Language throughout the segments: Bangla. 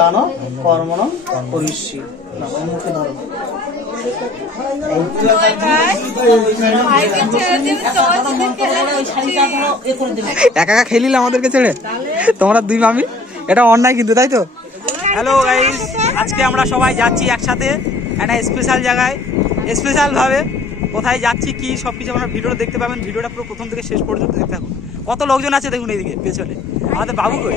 দান কর্মণ করিষ্যি। মুখে ধরো। একা একা খেলিলে আমাদেরকে ছেড়ে, তোমরা দুই মামি, এটা অন্যায় কিন্তু, তাই তো? হ্যালো গাইস, আজকে আমরা সবাই যাচ্ছি একসাথে একটা স্পেশাল জায়গায়, স্পেশাল ভাবে। কোথায় যাচ্ছি কি সবকিছু আমরা ভিডিওটা দেখতে পাবেন। ভিডিওটা পুরো প্রথম থেকে শেষ পর্যন্ত দেখতে থাকুন। কত লোকজন আছে দেখুন এইদিকে পেছনে, আমাদের বাবু কই,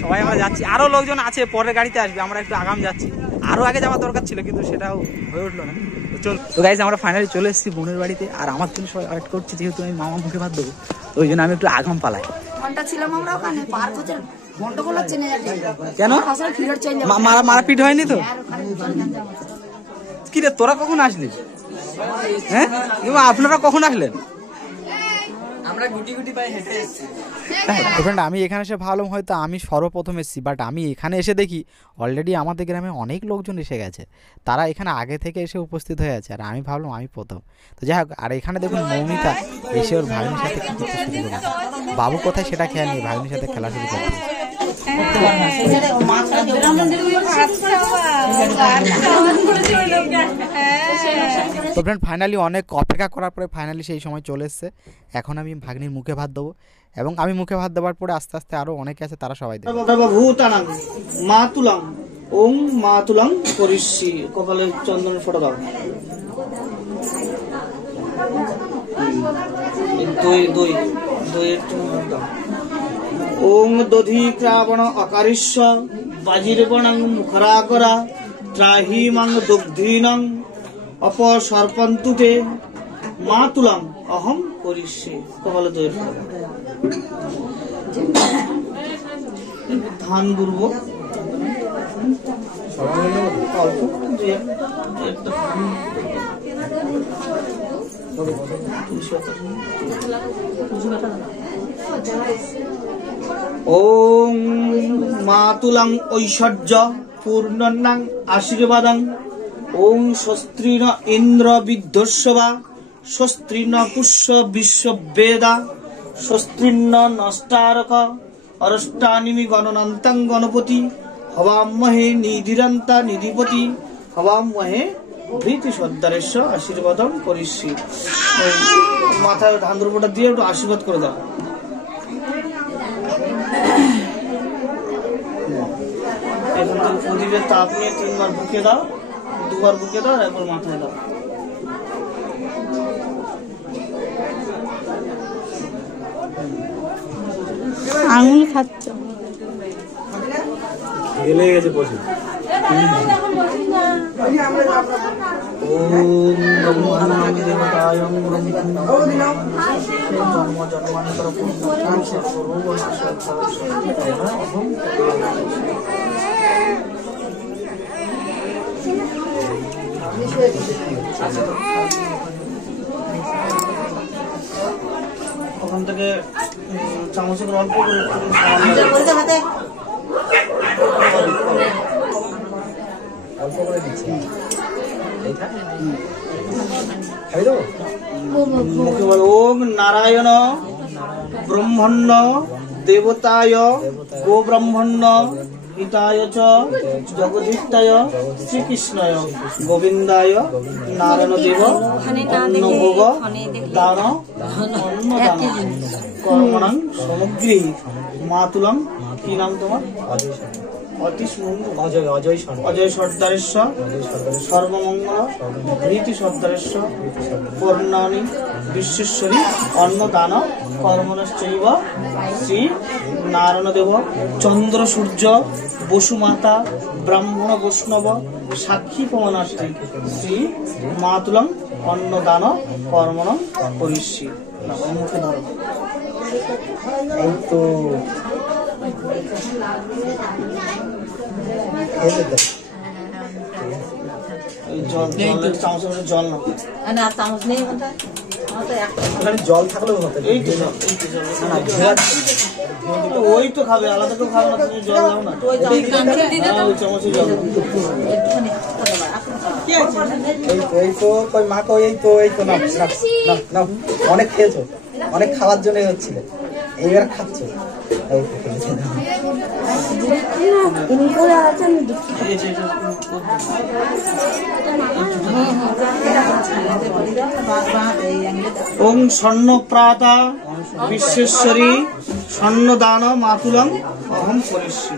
সবাই আমরা যাচ্ছি। আরো লোকজন আছে, পরের গাড়িতে আসবে, আমরা একটু আগাম যাচ্ছি। আরো আগে যাওয়ার দরকার ছিল কিন্তু সেটাও হয়ে উঠলো না। তো গাইস আমরা ফাইনালি চলে এসেছি বোনের বাড়িতে। আর আমার জন্য সবাই ওয়েট করছে, যেহেতু আমি মামা মুখে ভাত দেবো, তো ওই জন্য আমি একটু আগাম পালাই। কেন মারাপিট হয়নি তো? কি রে তোরা কখন আসলি? হ্যাঁ আপনারা কখন আসলেন? আমি এখানে এসে ভাবলাম হয়তো আমি সর্বপ্রথম এসেছি, বাট আমি এখানে এসে দেখি অলরেডি আমাদের গ্রামে অনেক লোকজন এসে গেছে। তারা এখানে আগে থেকে এসে উপস্থিত হয়ে আছে, আর আমি ভাবলাম আমি প্রথম। তো যাই হোক, আর এখানে দেখুন মৌমিতা এসে ওর ভাগ্নির সাথে খেলতে শুরু করে। বাবু কোথায় সেটা খেয়াল নেই, ভাগ্নির সাথে খেলা শুরু করে। তো ফ্রেন্ড ফাইনালি অনেক অপেক্ষা করার পরে ফাইনালি সেই সময় চলে এসছে। এখন আমি ভাগ্নির মুখে ভাত দেবো, এবং আমি মুখে ভাত দেওয়ার পরে আস্তে আস্তে আরো অনেকে আছে, তারা সবাই দেবে। মাতুলাম ওং মাতুলাম করিষ্যি। কপালে চন্দনের ফোঁটা দাও। দই দই দইয়ের দাও। ওং দধি ক্রাবণ অকারিষ্য বাজিরবণং মুখরাকরা ত্রাহিমাং দুগ্ধীনং অপসর্পন্তুতে মাতুলাম অহম করিষ্যে। কপালে দইয়ের ফোঁটা। ধান গুরব ওং মাতুলাং ঐশ্বর্য পূর্ণাং আশীর্বাদং। ওং স্বস্ত্রীন ইন্দ্র বিধ্বস্বা স্বস্ত্রীন পুষ্য বিশ্ববেদা স্বস্ত্রীন্ন নষ্টারক অরষ্টানিমি গণনান্তাং গণপতি হবামহে নিধিরান্তা নিধিপতি হবামহে ভীতি সর্দারেশ্বর আশীর্বাদম করিষ্যি। মাথায় ধান দ্রব্যটা দিয়ে একটু আশীর্বাদ করে দাও। এখন তো প্রদীপের তাপ নিয়ে 3 বার বুকে দাও, 2 বার বুকে দাও, একবার মাথায় দাও। আঙুল খাচ্ছ, গেলে গেছে প্রচুর। ওম ব্রহ্মণাং দেবতায় জন্ম জন্মান্তর পুণ্যং ওখান থেকে চামচের অল্প করে অল্প করে দিচ্ছি। ওম নারায়ণ ব্রহ্মণ্য দেবতায় গো ব্রহ্মণ্য হিতায় চ জগদীতায় শ্রীকৃষ্ণায় গোবিন্দায় নারায়ণ দেব অন্নভোগ দান অন্নদান কর্মণাং সমগ্রী মাতুলাম। কি নাম তোমার? অজয় সর্দারেশ্বর সর্বমঙ্গল ভীতি সর্দারেশ্বর পূর্ণানি বিশ্বেশ্বরী অন্নদান কর্মণশ্চৈব শ্রী নারায়ণ দেব চন্দ্র সূর্য বসুমাতা ব্রাহ্মণ বৈষ্ণব সাক্ষী প্রমাণার্থী শ্রী মাতুলং অন্নদান কর্মণং করিষ্যি। মুখে ধরো। এই তো জল থাকলেও ওই তো খাবে, আলাদা তো খাবে না। তুমি জল দাও না, ওই চামচে জল। এই তো মা কই, এই তো না অনেক খেয়েছো, অনেক খাওয়ার জন্য হচ্ছিল, এইবার খাচ্ছ। ওম স্বর্ণপ্রাতা বিশ্বেশ্বরী স্বর্ণদান মাতুলম অহম করিষ্যি।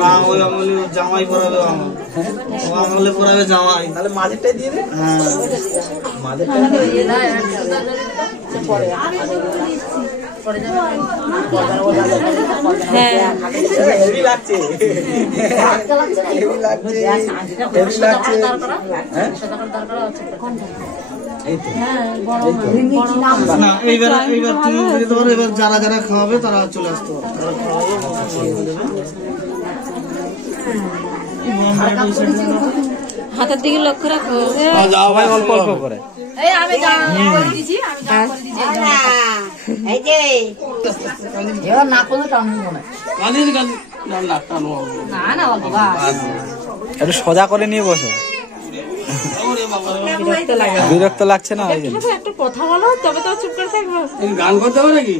না ওই আমলে জামাই পরাবে, আমার ও আমলে পরাবে জামাই। তাহলে মাঝেরটাই দিয়ে দে। হ্যাঁ হেভি লাগছে, হেভি লাগছে, হেভি লাগছে। না এইবার তুমি যেতে পারো। এবার যারা যারা খাওয়াবে তারা চলে আসতে পারো, তারা খাওয়াবে। হাতের দিকে লক্ষ্য রাখো। যাও ভাই, অল্প অল্প করে। একটু সোজা করে নিয়ে বসো। বিরক্ত লাগছে না? একটা কথা বলো, তবে তো চুপ করে থাকবো। গান করতে হবে নাকি?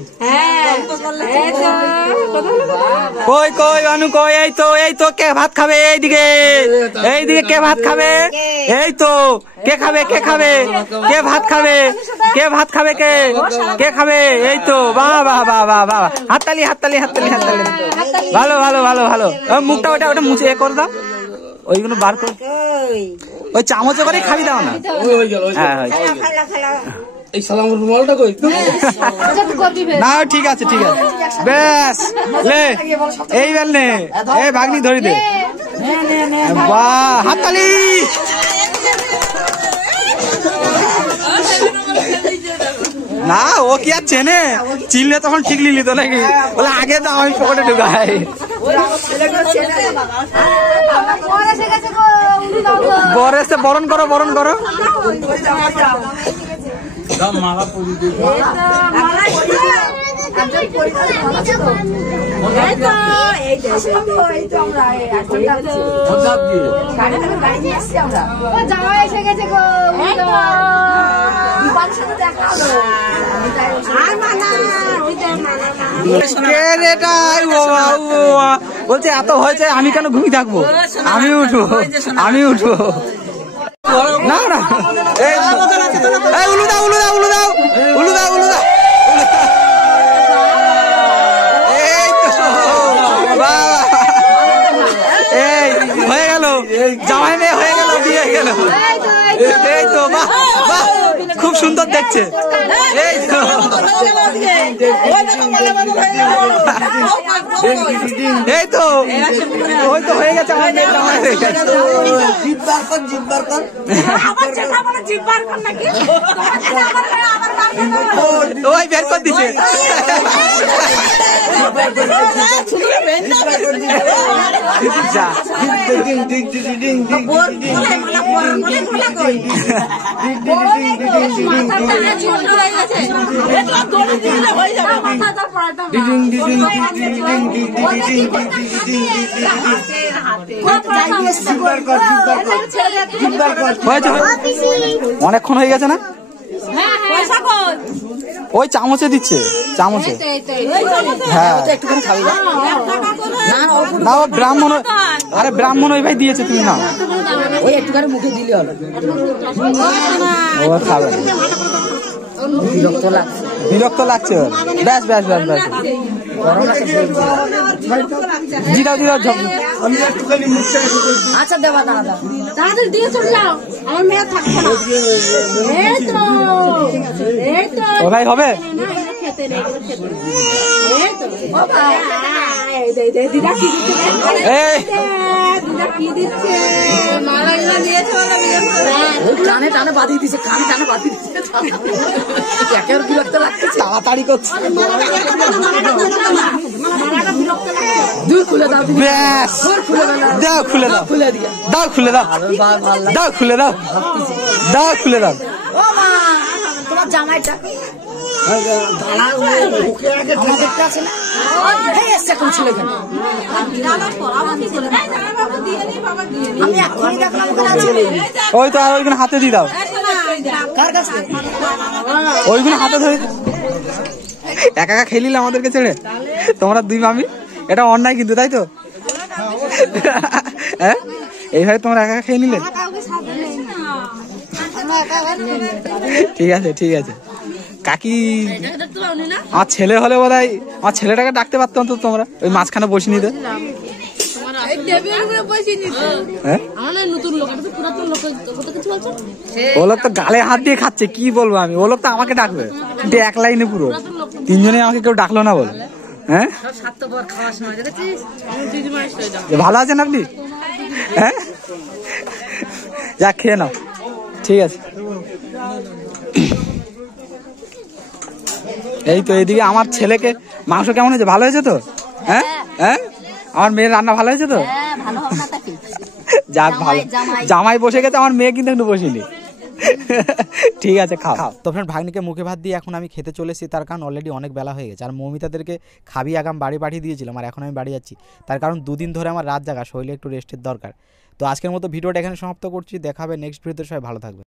কই কই বানু কই? এই তো কে ভাত খাবে? এইদিকে কে ভাত খাবে? এই তো কে খাবে? কে খাবে? কে ভাত খাবে? কে ভাত খাবে? কে খাবে? এই তো বাহ বাহ বাহ বাহ বাহ, হাততালি হাততালি হাততালি হাততালি। ভালো ভালো ভালো ভালো। মুখটা ওটা মুছে কর দাও, ওইগুলো বার কর। ওই চামচ করে খাবি দাও না। না ঠিক আছে ঠিক আছে, বেশ লে এইবার নে। এই ভাগ্নি ধরি দে। বাহ, হাততালি। না ও কি আর চেনে? চিনলে তখন ঠিক লিলি তো নাকি? বলে আগে তো আমি পকেটে ঢুকাই। বর এসে বরণ করো, বরণ করো। বলছে এত হয়েছে, আমি কেন ঘুমিয়ে থাকবো? আমি উঠবো, আমি উঠবো। না না, উলু দাও, উলু দাও, উলু দাও, উলু দাও, উলু দাও। এই তো এই হয়ে গেল, জামাই মেয়ে হয়ে গেল, বিয়ে গেল। এই তো বাহ বাহ, খুব সুন্দর দেখছে। এই তো এই তো ওই তো হয়ে গেছে, আমার মেয়ে জামাই হয়ে গেছে। ওই বের করে দিচ্ছে। অনেকক্ষণ হয়ে গেছে না? ওই চামচে দিচ্ছে, চামচে। হ্যাঁ না, ও ব্রাহ্মণ। আরে ব্রাহ্মণ ওই ভাই দিয়েছে, তুমি না ওই একটুখানি মুখে দিলে হবে। ও খাবে, বিরক্ত লাগছে। ব্যাস ব্যাস ব্যাস ব্যাস, দিদাও দিদাও। আচ্ছা দেবা দাদা, তাড়াতাড়ি দিয়ে চলে যাও, আমার মেয়ে থাকবে না। এই তো এই তো ও ভাই হবে। খেতে নেই, এই তো ও ভাই, এই দিদা কি দিচ্ছে? দিদা কি দিচ্ছে? মালাগুলো দিয়েছে, ওরা কানে টানে বাঁধিয়ে দিচ্ছে, কানে টানে বাঁধিয়ে দিচ্ছে। একের বিরক্ত লাগছে, তাড়াতাড়ি করছে। খুলে দাও, ব্যাস দাও, খুলে দাও, খুলে দিয়ে দাও, খুলে দাও, দাও, খুলে দাও, দাও, খুলে দাও। ও মা, তোমার জামাইটা ওই তো, আর ওইগুলো হাতে দিয়ে দাও, ওইগুলো হাতে ধরে। একা একা খেয়ে নিলে আমাদেরকে ছেড়ে তোমরা দুই মামি, এটা অন্যায় কিন্তু, তাই তো? হ্যাঁ, এইভাবে তোমরা একা একা খেয়ে নিলে? ঠিক আছে ঠিক আছে কাকি, আমার ছেলে হলে বোধ হয় আমার ছেলেটাকে ডাকতে পারতাম তো তোমরা, ওই মাঝখানে বসে নিতে। ও লোক তো গালে হাত দিয়ে খাচ্ছে, কি বলবো আমি, ও লোক তো আমাকে ডাকবে কিন্তু এক লাইনে পুরো তিনজনে, আমাকে কেউ ডাকলো না বল। হ্যাঁ, ভালো আছেন আপনি? হ্যাঁ, যা খেয়ে নাও, ঠিক আছে। এই তো এইদিকে আমার ছেলেকে, মাংস কেমন হয়েছে, ভালো হয়েছে তো? হ্যাঁ হ্যাঁ, আমার মেয়ের রান্না ভালো হয়েছে তো? যাক ভালো, জামাই বসে গেছে, আমার মেয়ে কিন্তু একটু বসিনি। ঠিক আছে, খাও। তো ফ্রেন্ড, ভাগ্নিকে মুখে ভাত দিয়ে এখন আমি খেতে চলে এসেছি, তার কারণ অলরেডি অনেক বেলা হয়ে গেছে। আর মৌমিতাদেরকে খাবি আগাম বাড়ি পাঠিয়ে দিয়েছিলাম, আর এখন আমি বাড়ি যাচ্ছি, তার কারণ দুদিন ধরে আমার রাত জাগা, শরীরে একটু রেস্টের দরকার। তো আজকের মতো ভিডিওটা এখানে সমাপ্ত করছি, দেখা হবে নেক্সট ভিডিওতে, সবাই ভালো থাকবে।